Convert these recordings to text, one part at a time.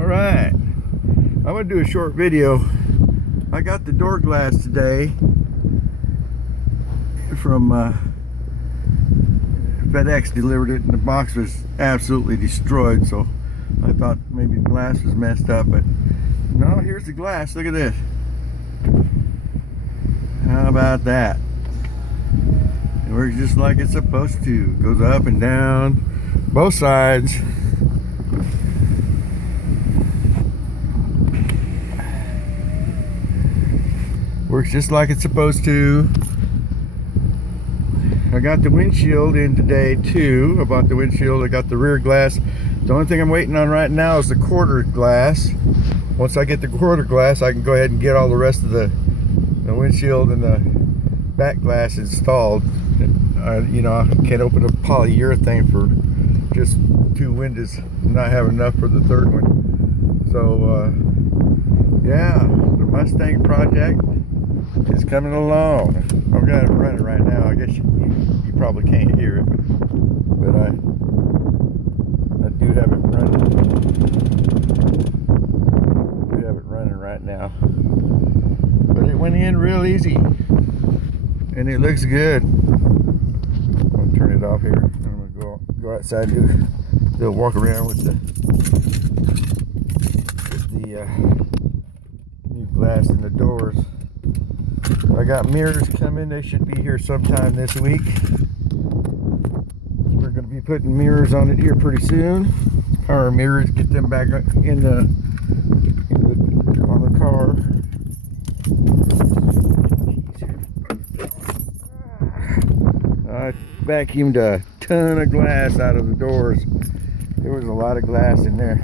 Alright, I'm going to do a short video. I got the door glass today from Fedex, delivered it, and the box was absolutely destroyed, so I thought maybe the glass was messed up, but no, here's the glass. Look at this. How about that? It works just like it's supposed to. Goes up and down both sides. Works just like it's supposed to. I got the windshield in today too. I bought the windshield. I got the rear glass. The only thing I'm waiting on right now is the quarter glass. Once I get the quarter glass, I can go ahead and get all the rest of the windshield and the back glass installed. And you know, I can't open a polyurethane for just 2 windows. Not have enough for the third one. So yeah, the Mustang project is coming along. I've got it running right now. I guess you probably can't hear it, but I do have it running. I do have it running right now. But it went in real easy, and it looks good. I'm gonna turn it off here. I'm gonna go outside and do a walk around with the new glass in the doors. I got mirrors coming. They should be here sometime this week. We're going to be putting mirrors on it here pretty soon. Power mirrors, get them back on the car. I vacuumed a ton of glass out of the doors. There was a lot of glass in there.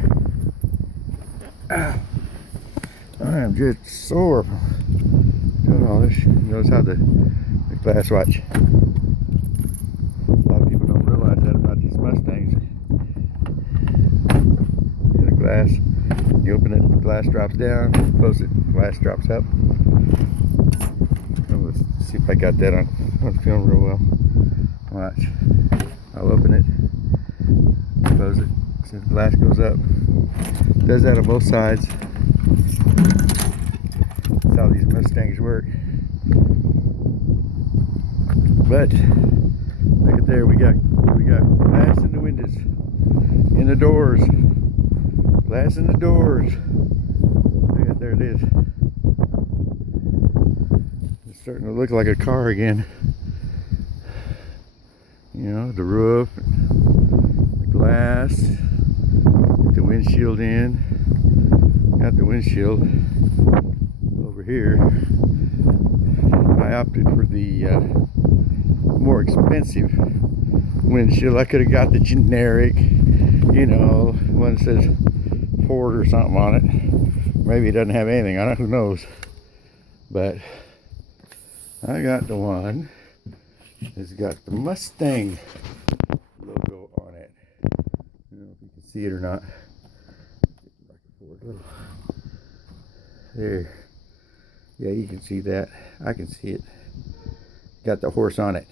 I am just sore doing all this. Notice how the glass, watch. A lot of people don't realize that about these Mustangs. The glass, you open it, the glass drops down, close it, the glass drops up. Let's see if I got that on film real well. Watch. I'll open it, close it, so the glass goes up. It does that on both sides. That's how these Mustangs work. But look at there, we got glass in the windows, in the doors, glass in the doors. Look at there, it is. It's starting to look like a car again. You know, the roof, the glass, get the windshield in. Got the windshield over here. I opted for the more expensive windshield. I could have got the generic, you know, one that says Ford or something on it. Maybe it doesn't have anything on it, who knows. But I got the one that's got the Mustang logo on it. I don't know if you can see it or not. There. Yeah, you can see that. I can see it. Got the horse on it.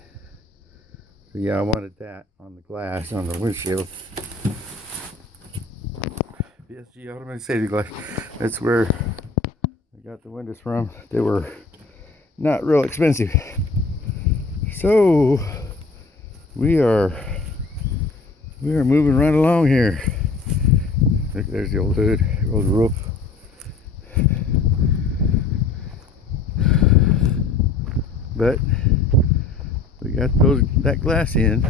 So yeah, I wanted that on the glass, on the windshield. PSG automatic safety glass. That's where I got the windows from. They were not real expensive. So we are moving right along here. Look, there's the old hood, old roof. But we got that glass in.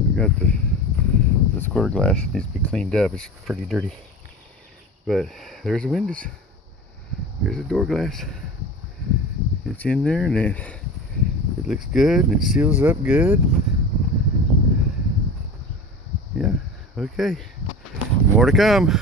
We got this quarter glass needs to be cleaned up. It's pretty dirty. But there's the windows. There's the door glass. It's in there, and it looks good, and it seals up good. Yeah. Okay. More to come.